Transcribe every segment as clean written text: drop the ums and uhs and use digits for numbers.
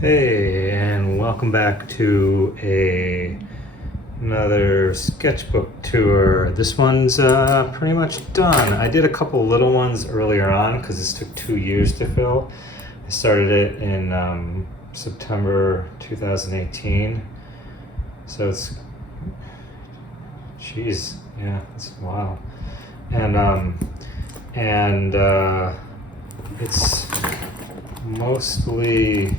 Hey, and welcome back to another sketchbook tour. This one's pretty much done. I did a couple little ones earlier on because this took 2 years to fill. I started it in September 2018. So geez, yeah, it's a while. And it's mostly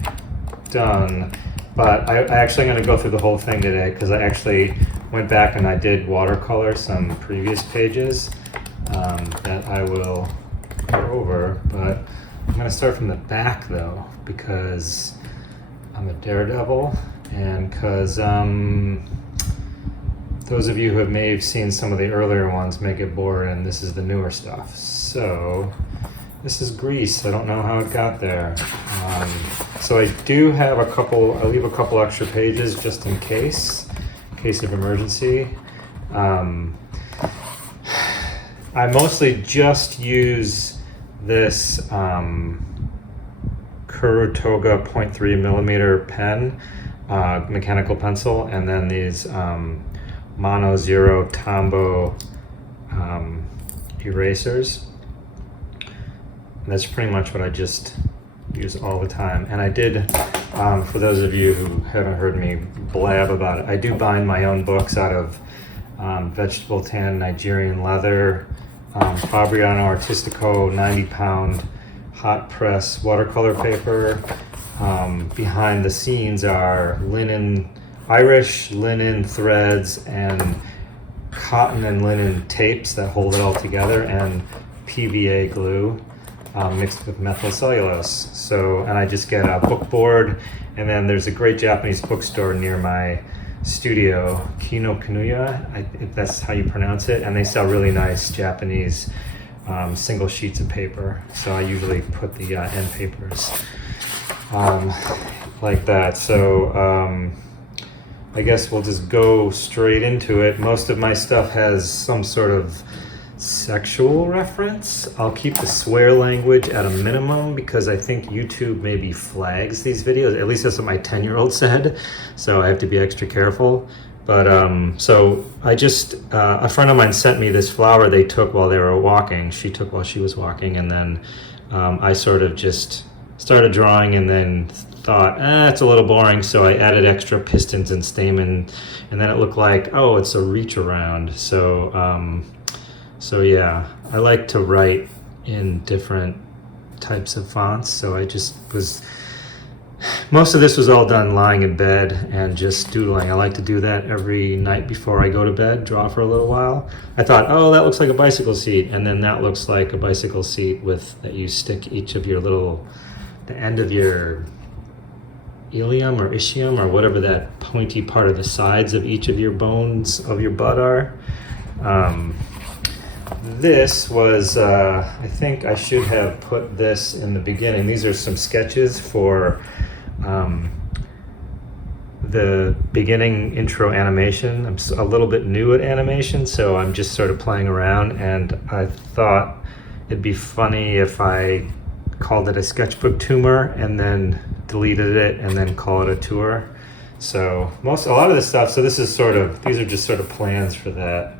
done, but I actually going to go through the whole thing today because I actually went back and I did watercolor some previous pages that I will go over, but I'm going to start from the back though because I'm a daredevil and because those of you who may have seen some of the earlier ones may get bored and this is the newer stuff. So this is Greece. I don't know how it got there. So I do have I leave a couple extra pages just in case of emergency. I mostly just use this Kurutoga 0.3 millimeter pen, mechanical pencil, and then these Mono Zero Tombow erasers. And that's pretty much what I just use all the time. And I did, for those of you who haven't heard me blab about it, I do bind my own books out of vegetable tan Nigerian leather, Fabriano Artistico 90-pound hot press watercolor paper. Behind the scenes are Irish linen threads and cotton and linen tapes that hold it all together, and PVA glue. Mixed with methyl cellulose. So, and I just get a book board, and then there's a great Japanese bookstore near my studio, Kinokuniya, if that's how you pronounce it, and they sell really nice Japanese single sheets of paper. So I usually put the end papers like that. So I guess we'll just go straight into it. Most of my stuff has some sort of sexual reference. I'll keep the swear language at a minimum because I think YouTube maybe flags these videos. At least that's what my 10-year-old said. So I have to be extra careful. But so I just, a friend of mine sent me this flower they took while they were walking. She took while she was walking, and then I sort of just started drawing and then thought, it's a little boring. So I added extra pistons and stamen, and then it looked like, oh, it's a reach around. So yeah, I like to write in different types of fonts. So most of this was all done lying in bed and just doodling. I like to do that every night before I go to bed, draw for a little while. I thought, oh, that looks like a bicycle seat. And then that looks like a bicycle seat that you stick each of your the end of your ilium or ischium or whatever that pointy part of the sides of each of your bones of your butt are. This was, I think I should have put this in the beginning. These are some sketches for the beginning intro animation. I'm a little bit new at animation, so I'm just sort of playing around, and I thought it'd be funny if I called it a sketchbook tumor and then deleted it and then call it a tour. So a lot of this stuff, so these are just sort of plans for that.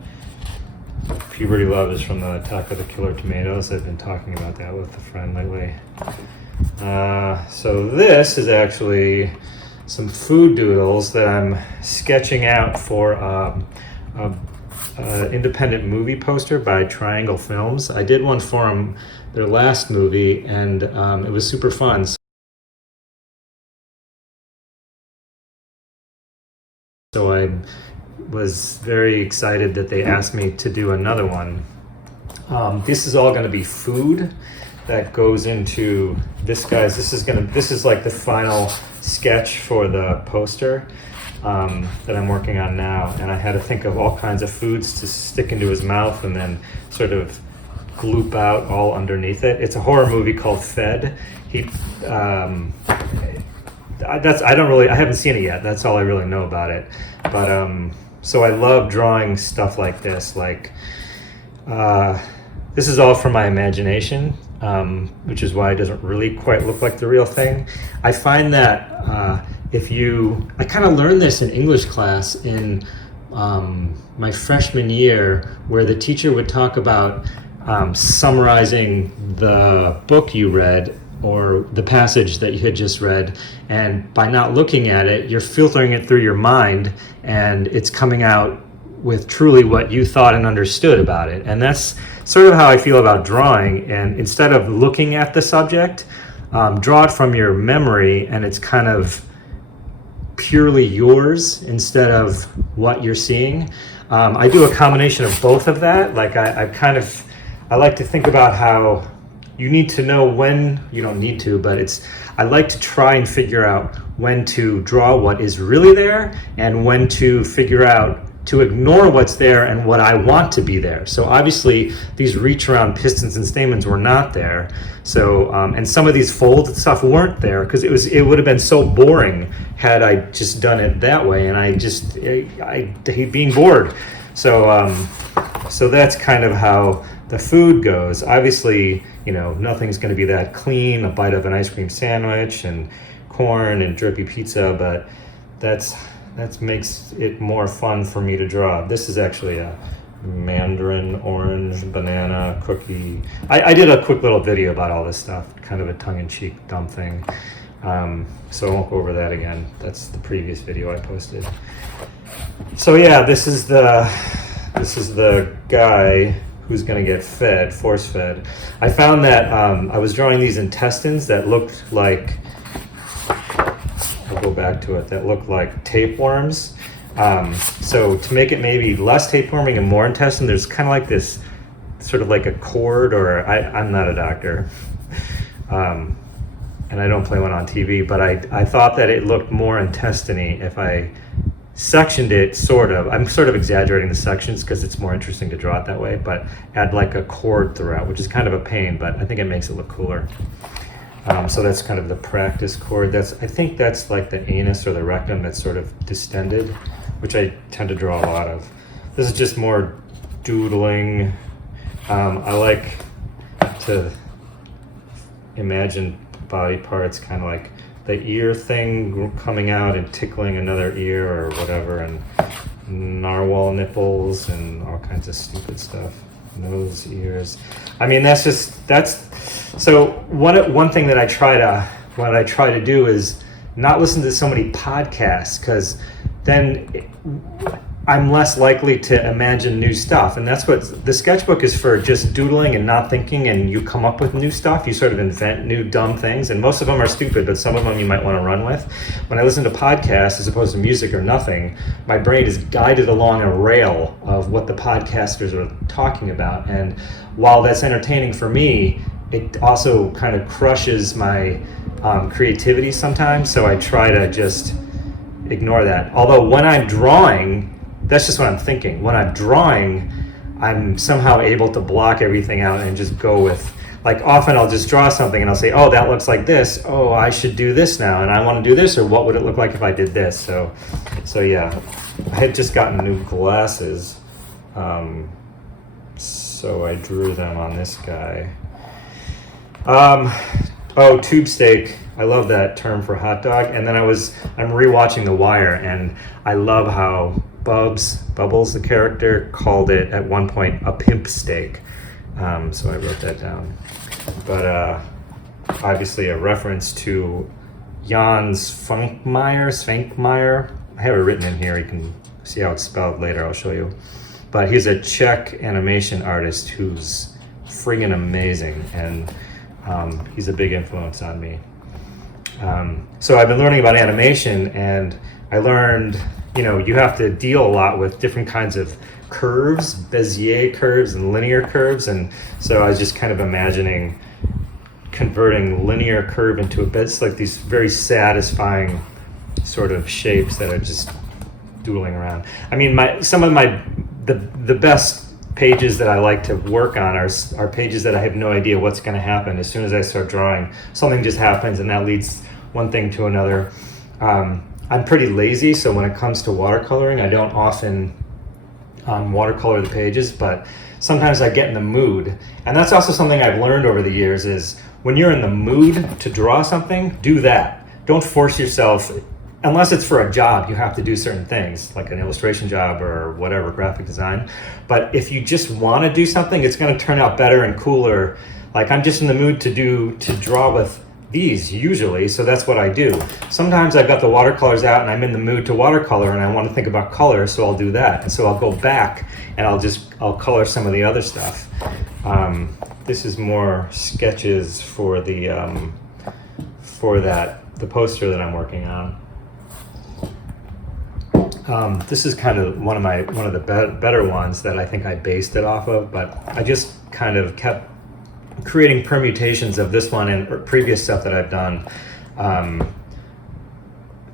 Puberty Love is from the Attack of the Killer Tomatoes. I've been talking about that with a friend lately. So this is actually some food doodles that I'm sketching out for an independent movie poster by Triangle Films. I did one for them, their last movie, and it was super fun. So I was very excited that they asked me to do another one. This is all going to be food that goes into this, guys. This is like the final sketch for the poster that I'm working on now, and I had to think of all kinds of foods to stick into his mouth and then sort of gloop out all underneath it. It's a horror movie called Fed. I haven't seen it yet. That's all I really know about it. But so I love drawing stuff like this, like this is all from my imagination, which is why it doesn't really quite look like the real thing. I find that I kind of learned this in English class in my freshman year, where the teacher would talk about summarizing the book you read or the passage that you had just read, and by not looking at it, you're filtering it through your mind, and it's coming out with truly what you thought and understood about it. And that's sort of how I feel about drawing. And instead of looking at the subject, draw it from your memory, and it's kind of purely yours instead of what you're seeing. I do a combination of both of that. Like I like to think about how you need to know when, you don't need to, but I like to try and figure out when to draw what is really there and when to figure out to ignore what's there and what I want to be there. So obviously these reach around pistons and stamens were not there. So, and some of these folded stuff weren't there because it would have been so boring had I just done it that way. And I hate being bored. So, so that's kind of how the food goes. Obviously, nothing's going to be that clean, a bite of an ice cream sandwich and corn and drippy pizza, but that makes it more fun for me to draw. This is actually a mandarin, orange, banana, cookie. I did a quick little video about all this stuff, kind of a tongue-in-cheek dumb thing. So I won't go over that again. That's the previous video I posted. So yeah, this is the guy who's going to get fed, force fed. I found that I was drawing these intestines that looked like, I'll go back to it, that looked like tapeworms. So to make it maybe less tapeworming and more intestine, there's kind of like this, sort of like a cord, or I'm not a doctor, and I don't play one on TV, but I thought that it looked more intestine-y if I sectioned it, sort of. I'm sort of exaggerating the sections because it's more interesting to draw it that way, but add like a cord throughout, which is kind of a pain, but I think it makes it look cooler. So that's kind of the practice cord. I think that's like the anus or the rectum that's sort of distended, which I tend to draw a lot of. This is just more doodling. I like to imagine body parts, kind of like the ear thing coming out and tickling another ear or whatever, and narwhal nipples and all kinds of stupid stuff. Nose, ears. I mean, so one thing that I try to do is not listen to so many podcasts, because then I'm less likely to imagine new stuff. And that's what the sketchbook is for, just doodling and not thinking, and you come up with new stuff. You sort of invent new dumb things, and most of them are stupid, but some of them you might want to run with. When I listen to podcasts as opposed to music or nothing, my brain is guided along a rail of what the podcasters are talking about. And while that's entertaining for me, it also kind of crushes my creativity sometimes. So I try to just ignore that. Although when I'm drawing, that's just what I'm thinking. When I'm drawing, I'm somehow able to block everything out and just go with, like, often I'll just draw something and I'll say, oh, that looks like this. Oh, I should do this now, and I want to do this, or what would it look like if I did this? So yeah, I had just gotten new glasses, so I drew them on this guy. Oh, tube steak. I love that term for hot dog. And then I'm rewatching The Wire, and I love how Bubbles, the character, called it at one point a pimp steak. So I wrote that down. But obviously a reference to Jan Svankmajer. I have it written in here. You can see how it's spelled later. I'll show you. But he's a Czech animation artist who's friggin' amazing, and he's a big influence on me. So I've been learning about animation, and I learned, you have to deal a lot with different kinds of curves, Bezier curves and linear curves. And so I was just kind of imagining converting linear curve into it's like these very satisfying sort of shapes that are just doodling around. I mean, the best pages that I like to work on are pages that I have no idea what's going to happen. As soon as I start drawing, something just happens, and that leads one thing to another. I'm pretty lazy, so when it comes to watercoloring, I don't often watercolor the pages, but sometimes I get in the mood. And that's also something I've learned over the years is when you're in the mood to draw something, do that. Don't force yourself, unless it's for a job, you have to do certain things, like an illustration job or whatever, graphic design. But if you just want to do something, it's going to turn out better and cooler. Like I'm just in the mood to draw with these usually, so that's what I do. Sometimes I've got the watercolors out and I'm in the mood to watercolor and I want to think about color, so I'll do that. And so I'll go back and I'll color some of the other stuff. This is more sketches for the poster that I'm working on. This is kind of one of the better ones that I think I based it off of, but I just kind of kept creating permutations of this one and previous stuff that I've done.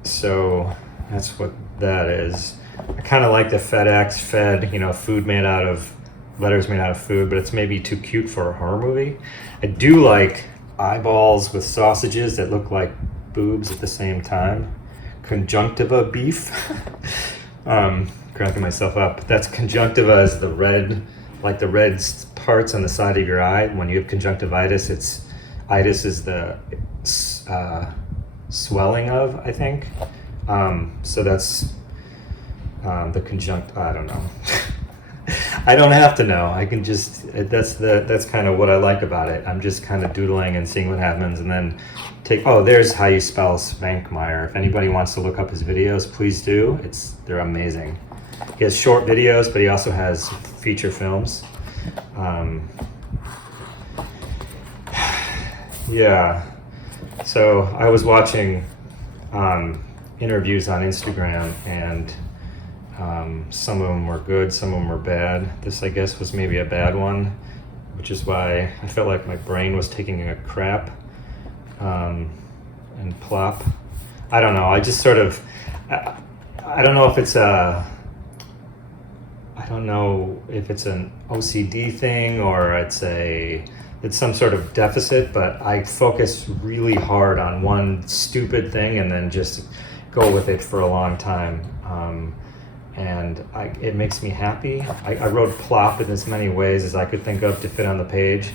So that's what that is. I kind of like the Fed, you know, food made out of, letters made out of food, but it's maybe too cute for a horror movie. I do like eyeballs with sausages that look like boobs at the same time. Conjunctiva beef. Cracking myself up. That's conjunctiva is the red, like the red parts on the side of your eye. When you have conjunctivitis, itis is the swelling of, I think. So that's the I don't know. I don't have to know. I can just, that's kind of what I like about it. I'm just kind of doodling and seeing what happens, and then there's how you spell Spankmeyer. If anybody wants to look up his videos, please do. They're amazing. He has short videos, but he also has feature films. Yeah. So I was watching interviews on Instagram, and some of them were good, some of them were bad. This, I guess, was maybe a bad one, which is why I felt like my brain was taking a crap. And plop. I don't know. I just sort of, I don't know if it's an OCD thing or it's some sort of deficit, but I focus really hard on one stupid thing and then just go with it for a long time. And it makes me happy. I wrote plop in as many ways as I could think of to fit on the page,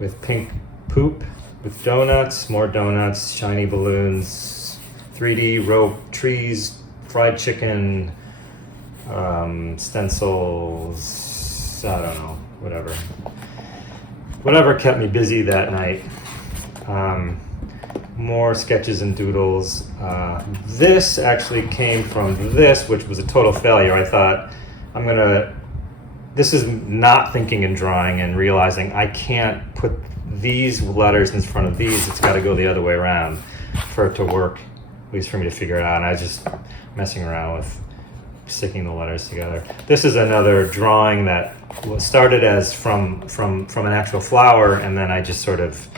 with pink poop, with donuts, more donuts, shiny balloons, 3D rope, trees, fried chicken, stencils, I don't know, whatever kept me busy that night. More sketches and doodles. This actually came from this, which was a total failure. I thought, this is not thinking and drawing and realizing I can't put these letters in front of these. It's got to go the other way around for it to work, at least for me to figure it out. And I was just messing around with sticking the letters together. This is another drawing that started as from an actual flower, and then I just sort of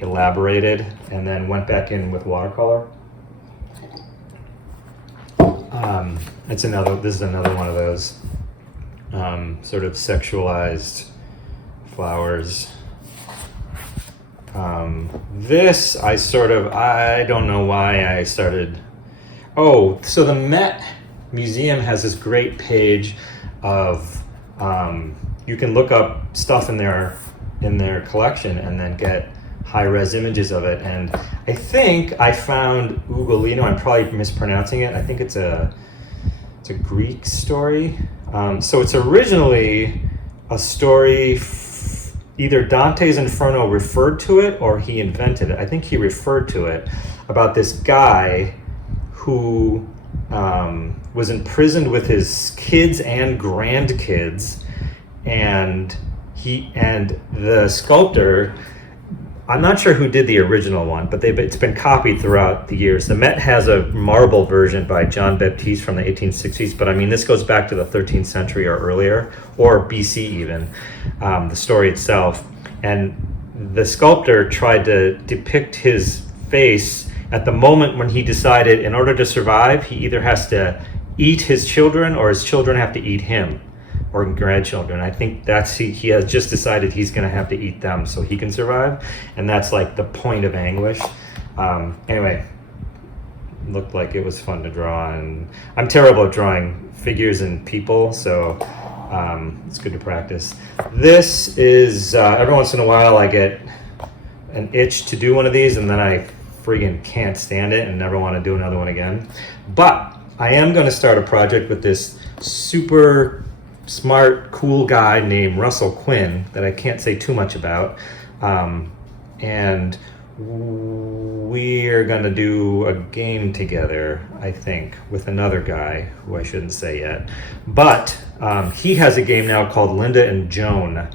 elaborated and then went back in with watercolor. This is another one of those sort of sexualized flowers. This I don't know why I started. Oh, so the Met Museum has this great page of you can look up stuff in their collection and then get high-res images of it. And I think I found Ugolino. I'm probably mispronouncing it. I think it's a Greek story. So it's originally a story. Either Dante's Inferno referred to it or he invented it. I think he referred to it, about this guy who was imprisoned with his kids and grandkids, and the sculptor, I'm not sure who did the original one, but it's been copied throughout the years. The Met has a marble version by John Baptiste from the 1860s, but I mean, this goes back to the 13th century or earlier, or BC even, the story itself. And the sculptor tried to depict his face at the moment when he decided in order to survive, he either has to eat his children or his children have to eat him, or grandchildren. I think he has just decided he's going to have to eat them so he can survive, and that's like the point of anguish. Anyway, looked like it was fun to draw, and I'm terrible at drawing figures and people, so It's good to practice. This is, every once in a while I get an itch to do one of these, and then I friggin' can't stand it and never want to do another one again. But I am going to start a project with this super smart, cool guy named Russell Quinn that I can't say too much about. And we're going to do a game together, I think, with another guy who I shouldn't say yet. But he has a game now called Linda and Joan.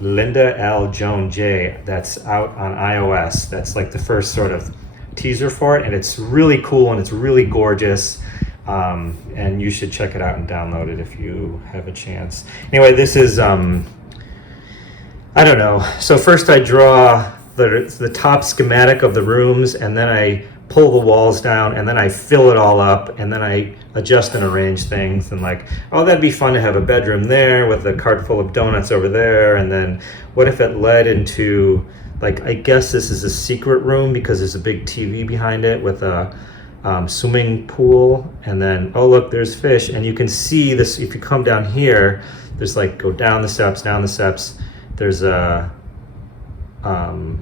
Linda L. Joan J. That's out on iOS. That's like the first sort of teaser for it, and it's really cool and it's really gorgeous. And you should check it out and download it if you have a chance. Anyway, this is, I don't know. So first I draw the top schematic of the rooms, and then I pull the walls down, and then I fill it all up, and then I adjust and arrange things, and like, oh, that'd be fun to have a bedroom there with a cart full of donuts over there, and then what if it led into, like, I guess this is a secret room because there's a big TV behind it with a swimming pool, and then, oh look, there's fish, and you can see this if you come down here. There's like, go down the steps, there's a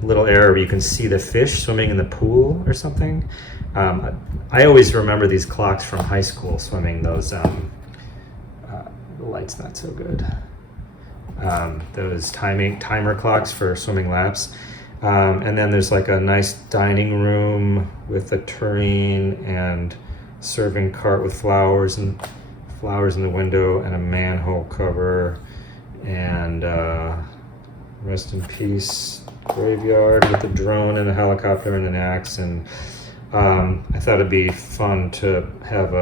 little area where you can see the fish swimming in the pool or something. I always remember these clocks from high school swimming, those the light's not so good, those timer clocks for swimming laps. And then there's like a nice dining room with a tureen and serving cart with flowers in the window, and a manhole cover, and rest in peace graveyard with a drone and a helicopter and an axe. And I thought it'd be fun to have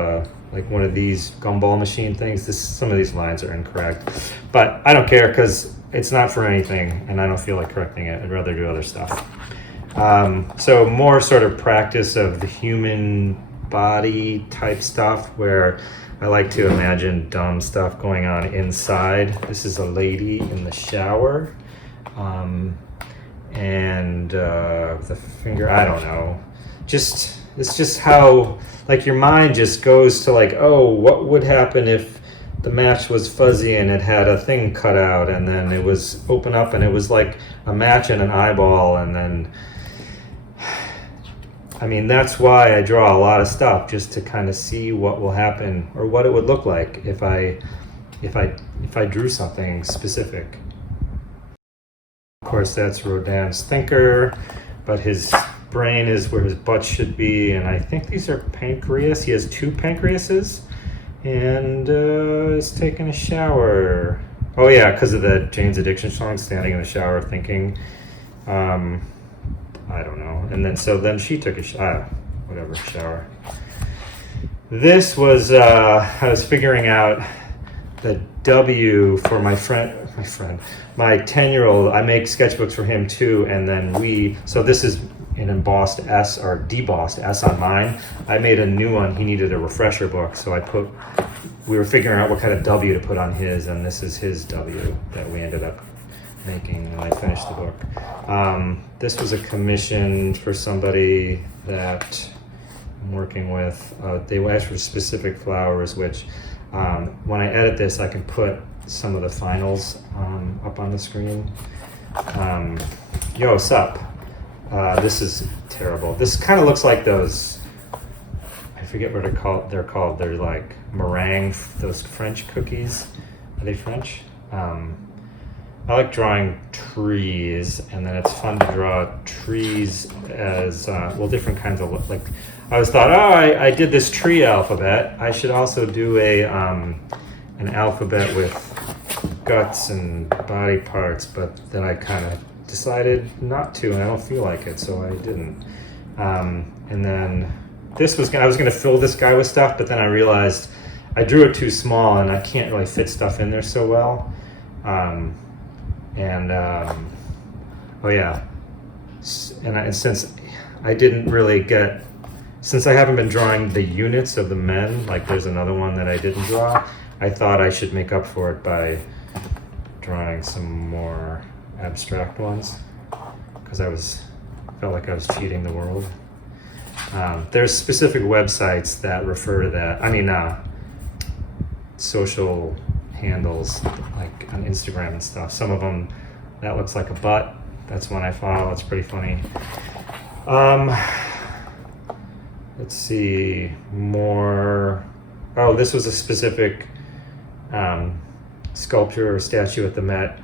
like one of these gumball machine things. Some of these lines are incorrect, but I don't care because it's not for anything and I don't feel like correcting it. I'd rather do other stuff. So more sort of practice of the human body type stuff, where I like to imagine dumb stuff going on inside. This is a lady in the shower. And the finger, I don't know. It's just how, like, your mind just goes to like, oh, what would happen if the match was fuzzy and it had a thing cut out, and then it was open up and it was like a match and an eyeball, and then, I mean, that's why I draw a lot of stuff, just to kind of see what will happen or what it would look like if I drew something specific. Of course, that's Rodin's thinker, but his brain is where his butt should be, and I think these are pancreas. He has 2 pancreases, and is taking a shower. Oh yeah, because of the Jane's Addiction song, standing in the shower thinking. I don't know. And then she took a shower. This was, I was figuring out the W for my 10-year-old. I make sketchbooks for him too, and then so this is an embossed S or debossed S on mine. I made a new one. He needed a refresher book, so we were figuring out what kind of W to put on his, and this is his W that we ended up making when I finished the book. This was a commission for somebody that I'm working with. They asked for specific flowers, which when I edit this, I can put some of the finals up on the screen. Yo, what's up? This is terrible. This kind of looks like those, I forget what they're called. They're like meringue, those French cookies. Are they French? I like drawing trees, and then it's fun to draw trees as, different kinds of, like, I always thought, I did this tree alphabet. I should also do an alphabet with guts and body parts, but then I kind of decided not to, and I don't feel like it, so I didn't. And then I was gonna fill this guy with stuff, but then I realized I drew it too small, and I can't really fit stuff in there so well. Since I haven't been drawing the units of the men, like there's another one that I didn't draw, I thought I should make up for it by drawing some more abstract ones, because felt like I was cheating the world. There's specific websites that refer to that. I mean, social handles like on Instagram and stuff. Some of them, that looks like a butt. That's one I follow. It's pretty funny. Let's see more. Oh, this was a specific sculpture or statue at the Met.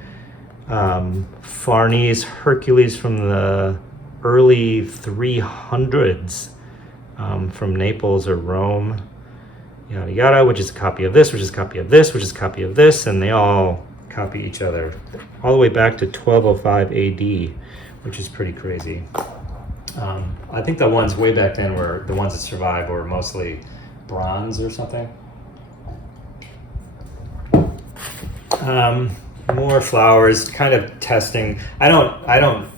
Farnese Hercules from the early 300s, from Naples or Rome, yada yada, which is a copy of this, which is a copy of this, which is a copy of this, and they all copy each other all the way back to 1205 AD, which is pretty crazy. I think the ones way back then were the ones that survived were mostly bronze or something. More flowers, kind of testing. I don't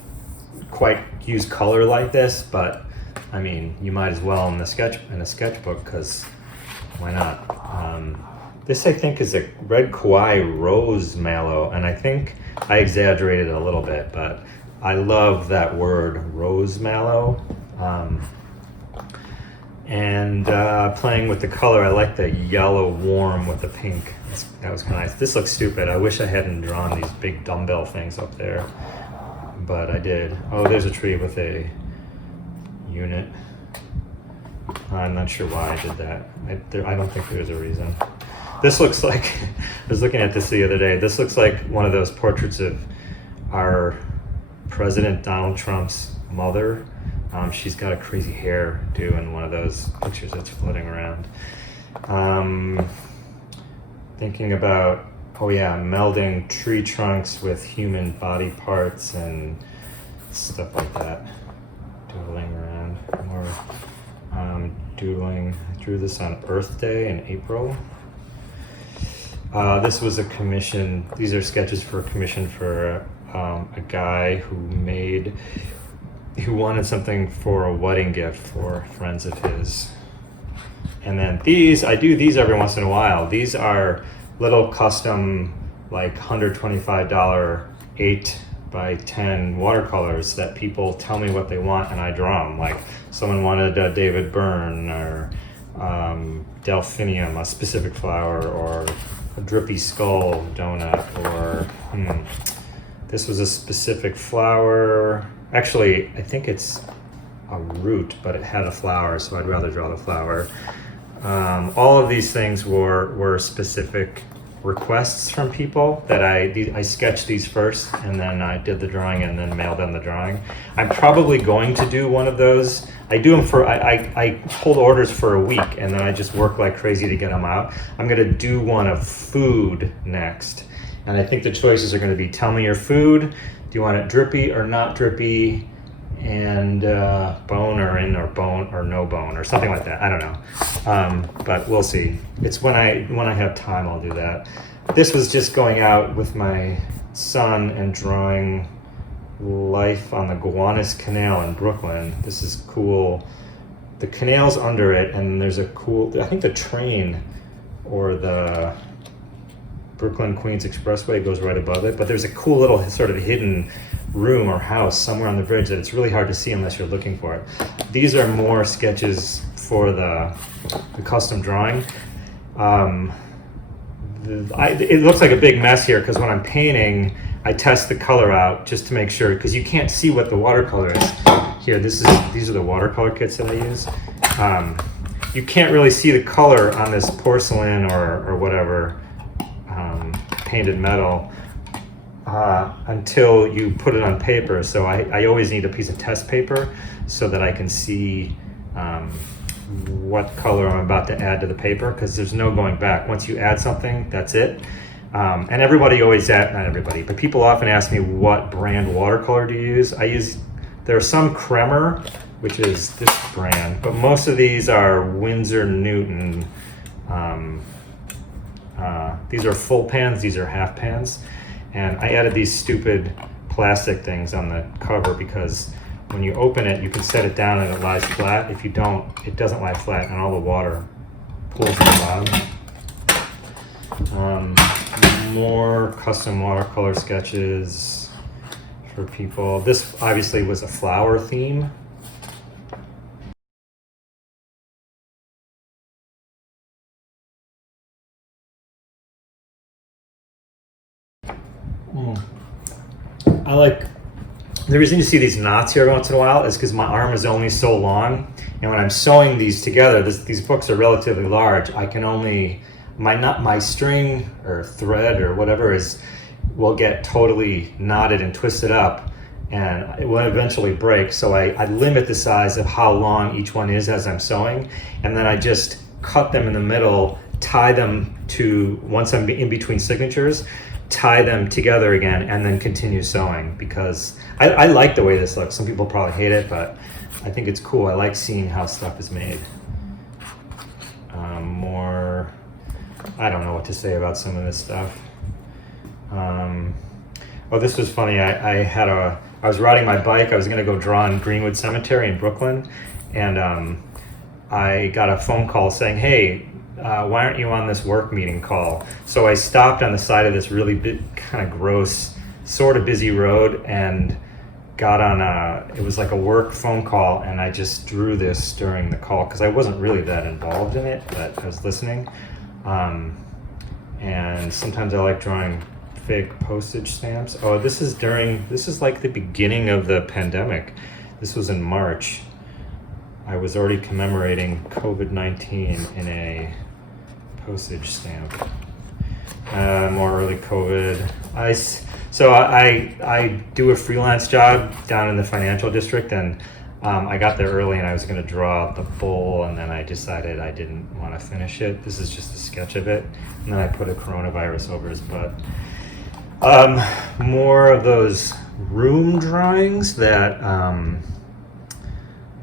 quite use color like this, but I mean, you might as well in a sketchbook, because why not? This I think is a red Kauai rose mallow, and I think I exaggerated a little bit, but I love that word, rose mallow. And playing with the color, I like the yellow warm with the pink. That was kind of nice. This looks stupid. I wish I hadn't drawn these big dumbbell things up there, but I did. Oh, there's a tree with a unit. I'm not sure why I did that. I don't think there's a reason. This looks like, I was looking at this the other day, this looks like one of those portraits of our President Donald Trump's mother. She's got a crazy hairdo in one of those pictures that's floating around. Thinking about, oh yeah, melding tree trunks with human body parts and stuff like that. Doodling around, more doodling. I drew this on Earth Day in April. This was a commission, these are sketches for a commission for a guy who wanted something for a wedding gift for friends of his. And then these, I do these every once in a while. These are little custom, like $125 8x10 watercolors that people tell me what they want and I draw them. Like someone wanted a David Byrne or delphinium, a specific flower, or a drippy skull donut, or this was a specific flower. Actually, I think it's a root, but it had a flower, so I'd rather draw the flower. All of these things were specific requests from people that I sketched these first, and then I did the drawing and then mailed them the drawing. I'm probably going to do one of those. I do them for, I hold orders for a week, and then I just work like crazy to get them out. I'm gonna do one of food next, and I think the choices are gonna be, tell me your food, do you want it drippy or not drippy, and bone or in, or bone or no bone, or something like that. I don't know, but we'll see. It's when I have time, I'll do that. This was just going out with my son and drawing life on the Gowanus Canal in Brooklyn. This is cool. The canal's under it, and there's a cool, I think the train or the Brooklyn Queens Expressway goes right above it, but there's a cool little sort of hidden room or house somewhere on the bridge that it's really hard to see unless you're looking for it. These are more sketches for the custom drawing. It looks like a big mess here because when I'm painting, I test the color out just to make sure, because you can't see what the watercolor is. Here, these are the watercolor kits that I use. You can't really see the color on this porcelain or whatever painted metal until you put it on paper. So I always need a piece of test paper so that I can see what color I'm about to add to the paper, because there's no going back. Once you add something, that's it. And everybody always not everybody, but people often ask me, what brand watercolor do you use? There's some Kremer, which is this brand, but most of these are Winsor Newton. These are full pans, these are half pans. And I added these stupid plastic things on the cover because when you open it, you can set it down and it lies flat. If you don't, it doesn't lie flat and all the water pools to the bottom. More custom watercolor sketches for people. This obviously was a flower theme. The reason you see these knots here every once in a while is because my arm is only so long, and when I'm sewing these together, these books are relatively large. I can only, my string or thread or whatever will get totally knotted and twisted up, and it will eventually break. So I limit the size of how long each one is as I'm sewing, and then I just cut them in the middle, tie them to, once I'm in between signatures, tie them together again, and then continue sewing, because I like the way this looks. Some people probably hate it, but I think it's cool. I like seeing how stuff is made. More, I don't know what to say about some of this stuff. Oh, this was funny. I was riding my bike. I was gonna go draw in Greenwood Cemetery in Brooklyn, and I got a phone call saying, hey, why aren't you on this work meeting call? So I stopped on the side of this really big, kind of gross, sort of busy road, and got on it was like a work phone call, and I just drew this during the call because I wasn't really that involved in it, but I was listening. And sometimes I like drawing fake postage stamps. Oh, this is like the beginning of the pandemic. This was in March. I was already commemorating COVID-19 in a postage stamp. More early COVID. I do a freelance job down in the financial district, and I got there early, and I was going to draw the bull, and then I decided I didn't want to finish it. This is just a sketch of it, and then I put a coronavirus over his butt. More of those room drawings that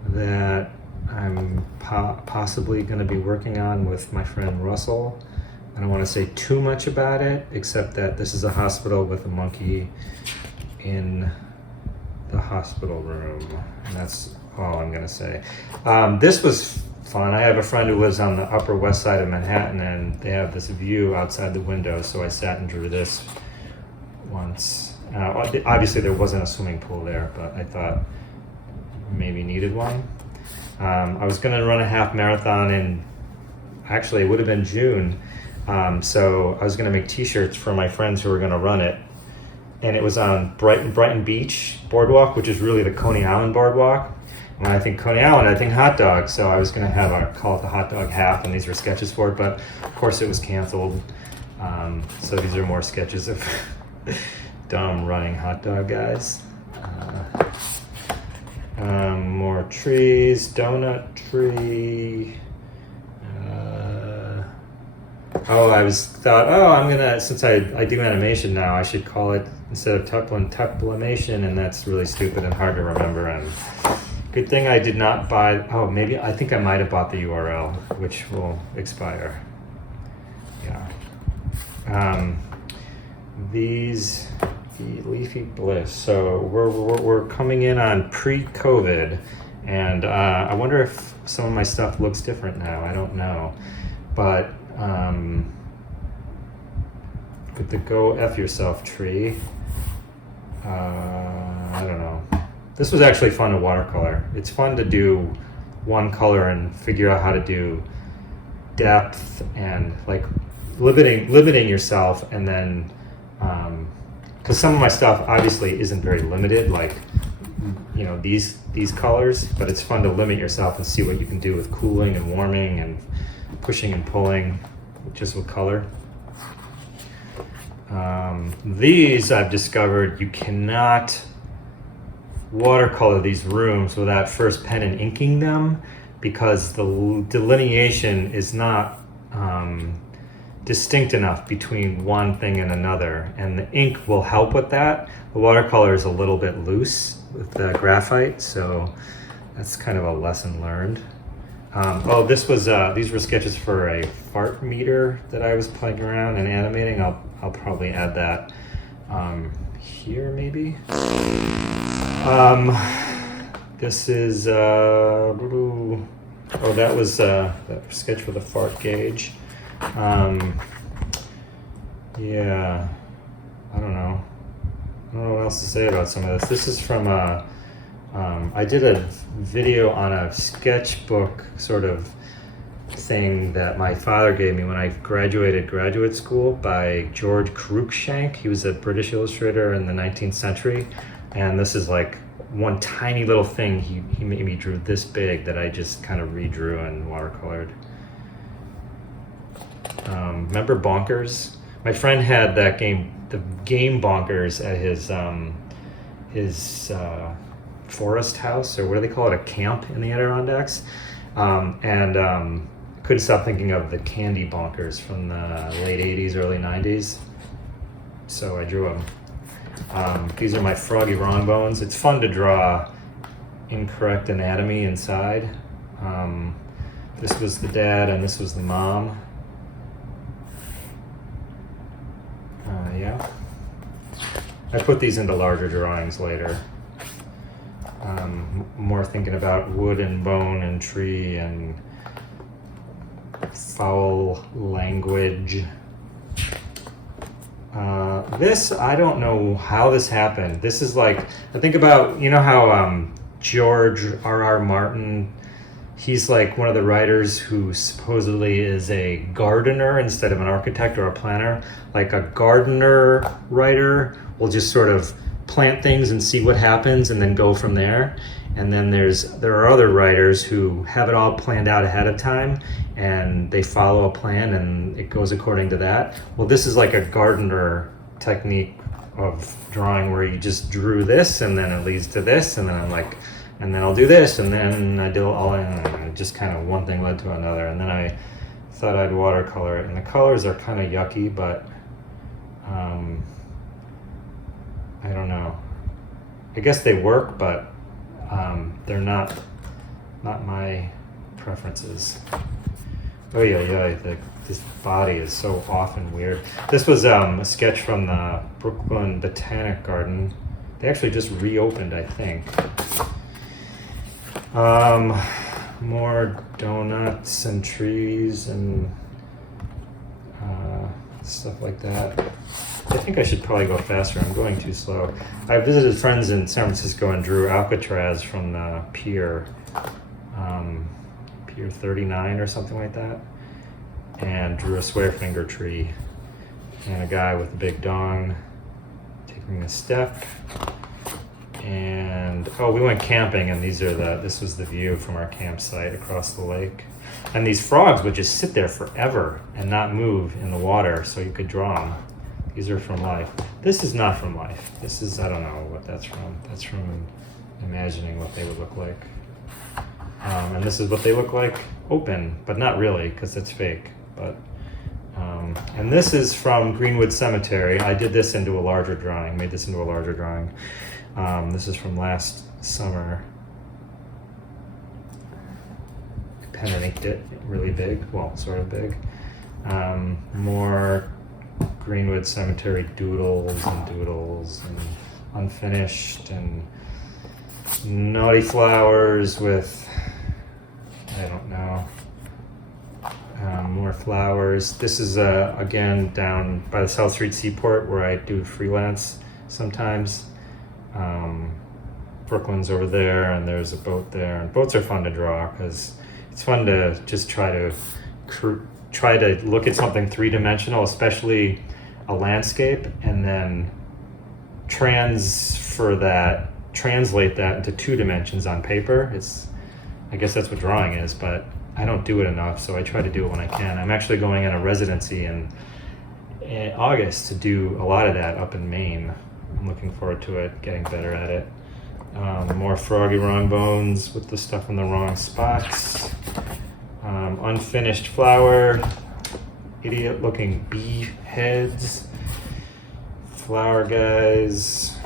that I'm possibly going to be working on with my friend Russell. I don't want to say too much about it, except that this is a hospital with a monkey in the hospital room, and that's all I'm going to say. This was fun. I have a friend who lives on the Upper West Side of Manhattan, and they have this view outside the window, so I sat and drew this once. Obviously there wasn't a swimming pool there, but I thought maybe needed one. I was going to run a half marathon in, actually it would have been June, so I was going to make t-shirts for my friends who were going to run it, and it was on Brighton Beach Boardwalk, which is really the Coney Island Boardwalk. When I think Coney Island, I think hot dog, so I was going to call it the hot dog half, and these were sketches for it, but of course it was canceled. So these are more sketches of dumb running hot dog guys. More trees, donut tree. I'm gonna, since I do animation now, I should call it, instead of Tuplimation, and that's really stupid and hard to remember. And good thing I did not buy, I think I might have bought the URL, which will expire. Yeah. The Leafy Bliss. So we're coming in on pre-COVID, and I wonder if some of my stuff looks different now. I don't know, but with the Go F Yourself tree, I don't know. This was actually fun to watercolor. It's fun to do one color and figure out how to do depth and like limiting yourself, and then because some of my stuff obviously isn't very limited, like these colors, but it's fun to limit yourself and see what you can do with cooling and warming and pushing and pulling just with color. These I've discovered you cannot watercolor these rooms without first pen and inking them, because the delineation is not distinct enough between one thing and another, and the ink will help with that. The watercolor is a little bit loose with the graphite, so that's kind of a lesson learned. These were sketches for a fart meter that I was playing around and animating. I'll probably add that here maybe. This is that was that sketch for the fart gauge. Yeah, I don't know what else to say about some of this. This is from I did a video on a sketchbook sort of thing that my father gave me when I graduated graduate school, by George Cruikshank. He was a British illustrator in the 19th century. And this is like one tiny little thing he made me drew this big that I just kind of redrew and watercolored. Remember Bonkers? My friend had that game, the game Bonkers, at his forest house, or what do they call it, a camp in the Adirondacks. Couldn't stop thinking of the candy Bonkers from the late 80s, early 90s. So I drew them. These are my froggy wrong bones. It's fun to draw incorrect anatomy inside. This was the dad and this was the mom. Yeah. I put these into larger drawings later. More thinking about wood and bone and tree and foul language. This, I don't know how this happened. This is like, I think about, you know how George R.R. Martin, he's like one of the writers who supposedly is a gardener instead of an architect or a planner. Like a gardener writer will just sort of plant things and see what happens and then go from there. And then there are other writers who have it all planned out ahead of time and they follow a plan and it goes according to that. Well, this is like a gardener technique of drawing where you just drew this and then it leads to this and then I'm like, and then I'll do this and then I do all, and just kind of one thing led to another. And then I thought I'd watercolor it, and the colors are kind of yucky, but I don't know. I guess they work, but they're not my preferences. Oh yeah, this body is so off and weird. This was a sketch from the Brooklyn Botanic Garden. They actually just reopened, I think. More donuts and trees and stuff like that. I think I should probably go faster. I'm going too slow. I visited friends in San Francisco and drew Alcatraz from the pier, Pier 39 or something like that, and drew a square finger tree and a guy with a big dong taking a step. And we went camping, and this was the view from our campsite across the lake. And these frogs would just sit there forever and not move in the water, so you could draw them. These are from life. This is not from life. This is, I don't know what that's from. That's from imagining what they would look like. And this is what they look like open, but not really, because it's fake. But and this is from Greenwood Cemetery. I did this into a larger drawing, made this into a larger drawing. This is from last summer. Pen and inked it really big, well, sort of big. More Greenwood Cemetery doodles and unfinished and naughty flowers with, I don't know, more flowers. This is again down by the South Street Seaport where I do freelance sometimes. Brooklyn's over there and there's a boat there, and boats are fun to draw because it's fun to just try to look at something three-dimensional, especially a landscape, and then translate that into 2 dimensions on paper. I guess that's what drawing is, but I don't do it enough, so I try to do it when I can. I'm actually going on a residency in August to do a lot of that up in Maine. I'm looking forward to it, getting better at it. More froggy wrong bones with the stuff in the wrong spots. Unfinished flower, idiot looking bee heads, flower guys.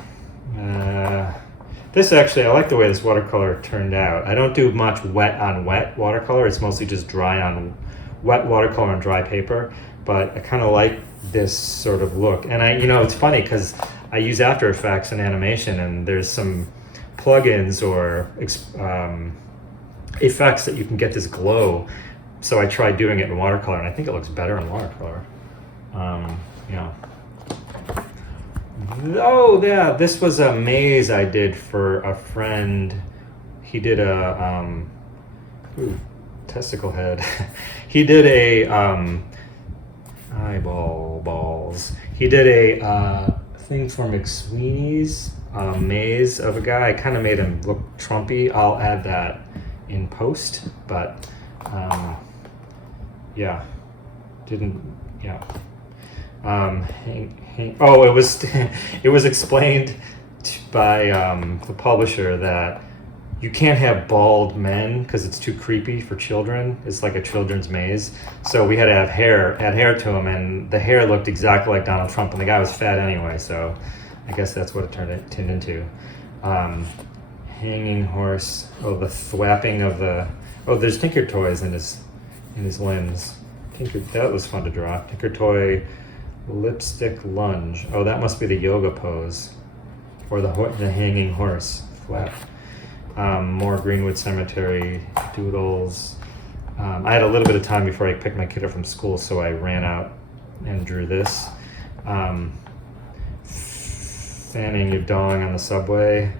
This actually, I like the way this watercolor turned out. I don't do much wet on wet watercolor. It's mostly just dry on wet watercolor on dry paper, but I kind of like this sort of look. And it's funny because I use After Effects and animation, and there's some plugins or effects that you can get this glow. So I tried doing it in watercolor, and I think it looks better in watercolor. Oh yeah, this was a maze I did for a friend. He did a testicle head. He did a eyeball balls. He did a thing for McSweeney's. maze of a guy. I kind of made him look Trumpy. I'll add that in post, but yeah, yeah. Oh, it was it was explained by the publisher that you can't have bald men because it's too creepy for children. It's like a children's maze. So we had to add hair to him, and the hair looked exactly like Donald Trump, and the guy was fat anyway. So I guess that's what it turned into. Hanging horse. Oh, the thwapping of the. Oh, there's Tinker Toys in his limbs. That was fun to draw. Tinker Toy lipstick lunge. Oh, that must be the yoga pose, or the hanging horse flap. More Greenwood Cemetery doodles. I had a little bit of time before I picked my kid up from school, so I ran out and drew this. Fanning your dong on the subway.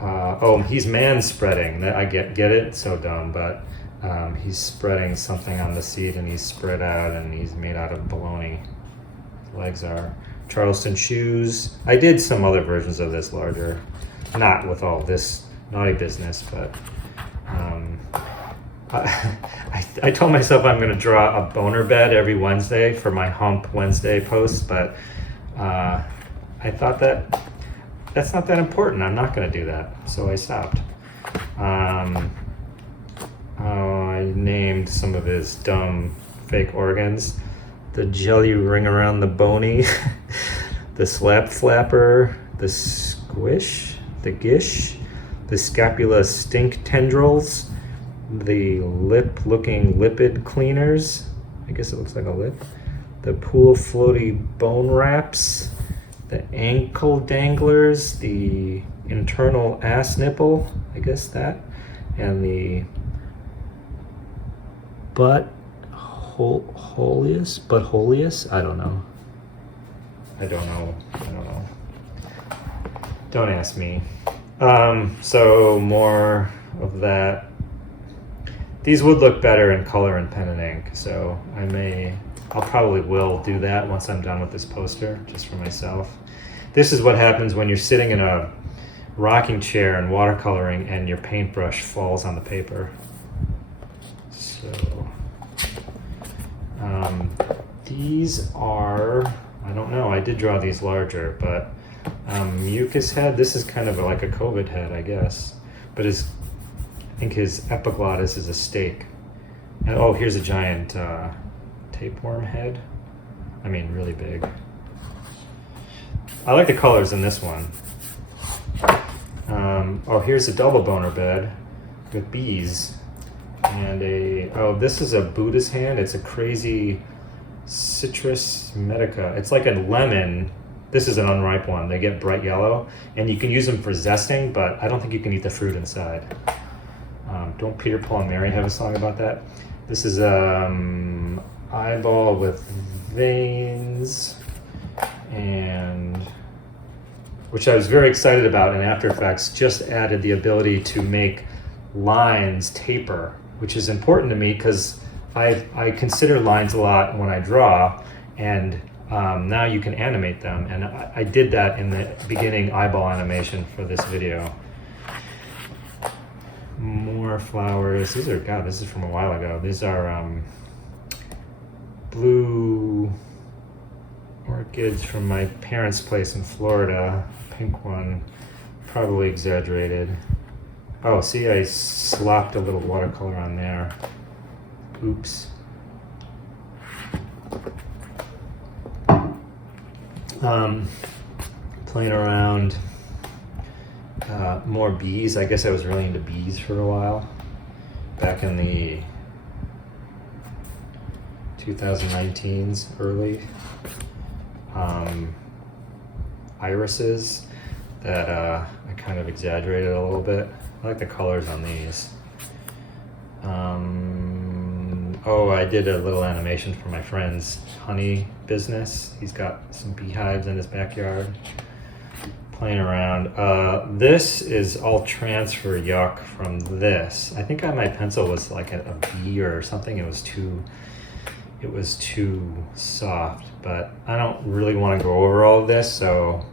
Oh, he's man spreading. I get it. So dumb, but he's spreading something on the seat, and he's spread out, and he's made out of bologna. Legs are Charleston shoes. I did some other versions of this larger, not with all this naughty business, but I told myself I'm going to draw a boner bed every Wednesday for my Hump Wednesday post, but I thought that's not that important. I'm not going to do that, so I stopped. I named some of his dumb fake organs. The jelly ring around the bony, the slap flapper, the squish, the gish, the scapula stink tendrils, the lip-looking lipid cleaners. I guess it looks like a lip. The pool floaty bone wraps, the ankle danglers, the internal ass nipple, I guess that, and the butt holius. I don't know. Don't ask me. So more of that. These would look better in color and pen and ink, so I'll probably will do that once I'm done with this poster, just for myself. This is what happens when you're sitting in a rocking chair and watercoloring and your paintbrush falls on the paper. So these are, I don't know, I did draw these larger, but mucus head, this is kind of like a COVID head, I guess, but I think his epiglottis is a steak. And oh, here's a giant tapeworm head. I mean, really big. I like the colors in this one. Oh, here's a double boner bed with bees. And this is a Buddha's hand. It's a crazy citrus medica. It's like a lemon. This is an unripe one. They get bright yellow, and you can use them for zesting, but I don't think you can eat the fruit inside. Don't Peter, Paul, and Mary have a song about that? This is eyeball with veins, and which I was very excited about, and After Effects just added the ability to make lines taper, which is important to me because I consider lines a lot when I draw, and now you can animate them, and I did that in the beginning eyeball animation for this video. More flowers. These are, God, this is from a while ago. These are blue orchids from my parents' place in Florida. Pink one, probably exaggerated. Oh, see, I slopped a little watercolor on there. Oops. Playing around. More bees. I guess I was really into bees for a while. Back in the 2019s, early. Irises that I kind of exaggerated a little bit. I like the colors on these. Oh, I did a little animation for my friend's honey business. He's got some beehives in his backyard. Playing around. This is all transfer yuck from this. I think my pencil was like a B or something. It was too soft, but I don't really want to go over all of this, so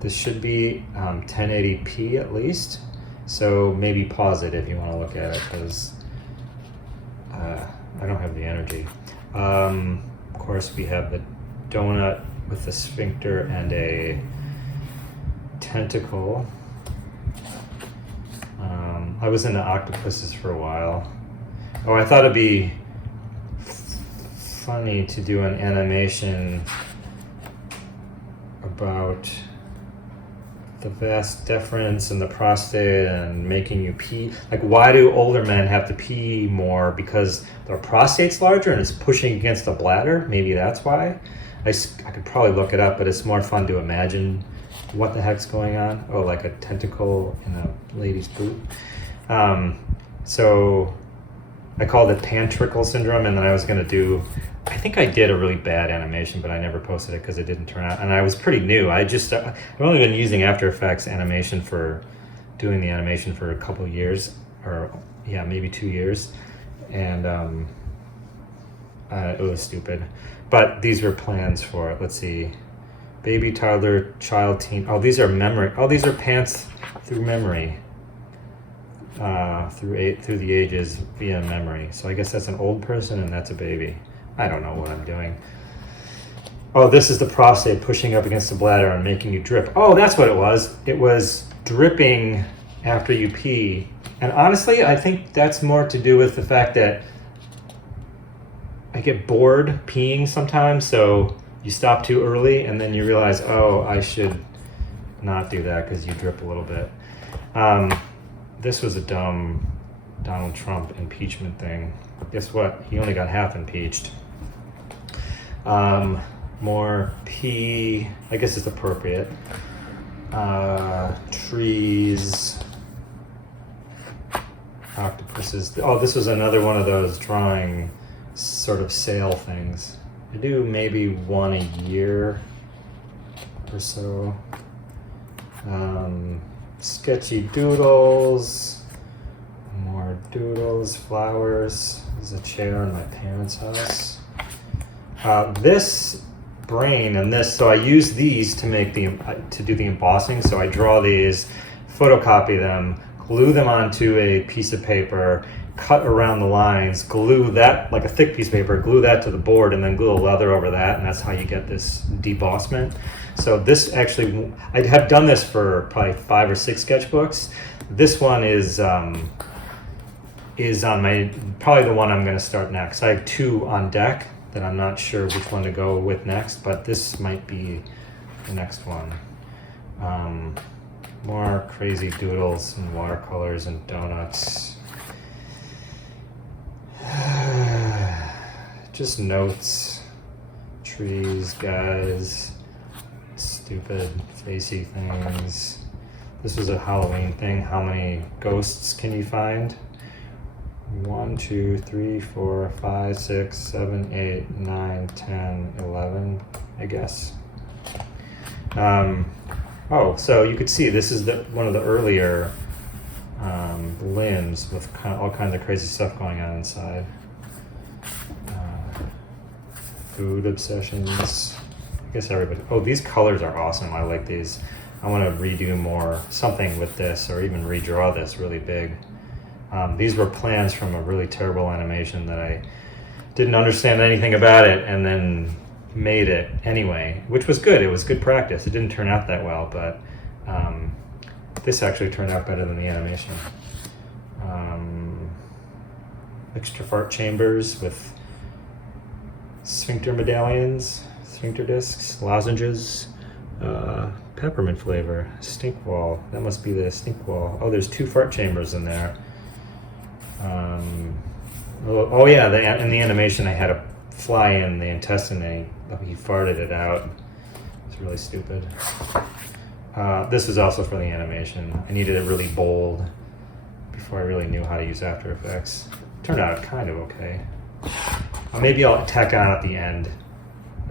This should be 1080p at least. So maybe pause it if you want to look at it, because I don't have the energy. Of course, we have the donut with the sphincter and a tentacle. I was into octopuses for a while. Oh, I thought it'd be funny to do an animation about the vas deferens and the prostate and making you pee. Like, why do older men have to pee more? Because their prostate's larger and it's pushing against the bladder? Maybe that's why. I could probably look it up, but it's more fun to imagine what the heck's going on. Oh, like a tentacle in a lady's boot. So I called it pantricle syndrome, and then I was going to do, I think I did a really bad animation, but I never posted it because it didn't turn out. And I was pretty new. I've only been using After Effects animation for doing the animation for a couple of years, or yeah, maybe 2 years. And it was stupid. But these were plans for it. Let's see. Baby, toddler, child, teen. Oh, these are memory. Oh, these are pants through memory. Through the ages via memory. So I guess that's an old person and that's a baby. I don't know what I'm doing. Oh, this is the prostate pushing up against the bladder and making you drip. Oh, that's what it was. It was dripping after you pee. And honestly, I think that's more to do with the fact that I get bored peeing sometimes, so you stop too early and then you realize, oh, I should not do that because you drip a little bit. This was a dumb Donald Trump impeachment thing. Guess what? He only got half impeached. More pee, I guess it's appropriate. Trees, octopuses. Oh, this was another one of those drawing sort of sale things. I do maybe one a year or so. Sketchy doodles, more doodles, flowers. There's a chair in my parents' house. This brain and this, so I use these to make to do the embossing. So I draw these, photocopy them, glue them onto a piece of paper, cut around the lines, glue that, like a thick piece of paper, glue that to the board, and then glue a leather over that, and that's how you get this debossment. So this actually, I have done this for probably 5 or 6 sketchbooks. This one is on my, probably the one I'm going to start next. I have 2 on deck that I'm not sure which one to go with next, but this might be the next one. More crazy doodles and watercolors and donuts. Just notes, trees, guys, stupid facey things. This was a Halloween thing. How many ghosts can you find? 1, 2, 3, 4, 5, 6, 7, 8, 9, 10, 11, I guess. Oh, so you could see this is one of the earlier limbs with all kinds of crazy stuff going on inside. Food obsessions. I guess everybody. Oh, these colors are awesome. I like these. I want to redo something with this, or even redraw this really big. These were plans from a really terrible animation that I didn't understand anything about it, and then made it anyway, which was good. It was good practice. It didn't turn out that well, but this actually turned out better than the animation. Extra fart chambers with sphincter medallions, sphincter discs, lozenges, peppermint flavor, stink wall. That must be the stink wall. Oh, there's 2 fart chambers in there. Oh yeah, in the animation I had a fly in the intestine and he farted it out. It's really stupid. This was also for the animation. I needed it really bold before I really knew how to use After Effects. Turned out kind of okay. Maybe I'll tack on at the end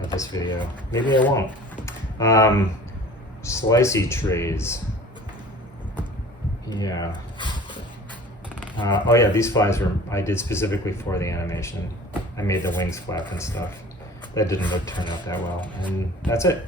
of this video. Maybe I won't. Slicey trays. Yeah. Oh yeah, these flies I did specifically for the animation. I made the wings flap and stuff. That didn't turn out that well. And that's it.